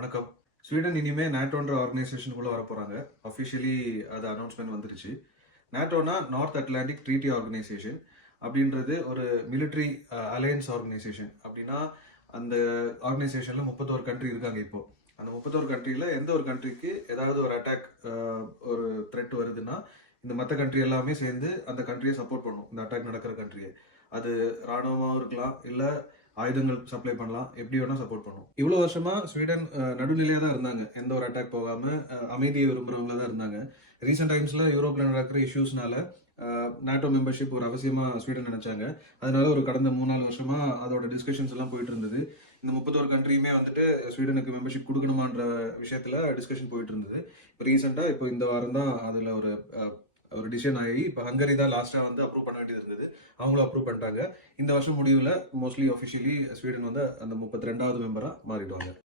வணக்கம். ஸ்வீடன் இனிமே நாட்டோன்ற ஆர்கனைசேஷனுக்குள்ள வர போறாங்க. அஃபிஷியலி அது அனௌன்ஸ்மெண்ட் வந்துருச்சு. நாட்டோனா நார்த் அட்லாண்டிக் ட்ரீட்டி ஆர்கனைசேஷன் அப்படின்றது ஒரு மிலிட்ரி அலையன்ஸ் ஆர்கனைசேஷன். அப்படின்னா அந்த ஆர்கனைசேஷன்ல 31 கண்ட்ரி இருக்காங்க இப்போ. அந்த 31 கண்ட்ரியில எந்த ஒரு கண்ட்ரிக்கு ஏதாவது ஒரு அட்டாக் ஒரு த்ரெட் வருதுன்னா இந்த மற்ற கண்ட்ரி எல்லாமே சேர்ந்து அந்த கண்ட்ரியை சப்போர்ட் பண்ணும். இந்த அட்டாக் நடக்கிற கண்ட்ரியை அது ராணுவமாகவும் இருக்கலாம், இல்லை ஆயுதங்கள் சப்ளை பண்ணலாம், எப்படி வேணா சப்போர்ட் பண்ணும். இவ்வளவு வருஷமா ஸ்வீடன் நடுநிலையா தான் இருந்தாங்க, எந்த ஒரு அட்டாக் போகாம அமைதியை விரும்புறவங்களா தான் இருந்தாங்க. ரீசெண்ட் டைம்ஸ்ல யூரோப்ல நடக்கிற இஷ்யூஸ்னால நாட்டோ மெம்பர்ஷிப் ஒரு அவசியமா ஸ்வீடன் நினைச்சாங்க. அதனால ஒரு கடந்த 3-4 வருஷமா அதோட டிஸ்கஷன்ஸ் எல்லாம் போயிட்டு இருந்தது. இந்த 31 கண்ட்ரியுமே வந்துட்டு ஸ்வீடனுக்கு மெம்பர்ஷிப் கொடுக்கணுமான்ற விஷயத்துல டிஸ்கஷன் போயிட்டு இருந்தது. இப்போ ரீசெண்டா இப்போ இந்த வாரம் தான் அதுல ஒரு டிசிஷன் ஆகி இப்போ ஹங்கரி தான் லாஸ்டா வந்து அப்ரூவ் பண்ண வேண்டியது இருந்தது. அவங்களும் அப்ரூவ் பண்ணிட்டாங்க. இந்த வருஷம் முடிவுல மோஸ்ட்லி அஃபிஷியலி ஸ்வீடன் வந்து அந்த 32வது மெம்பரா மாறிடுவாங்க.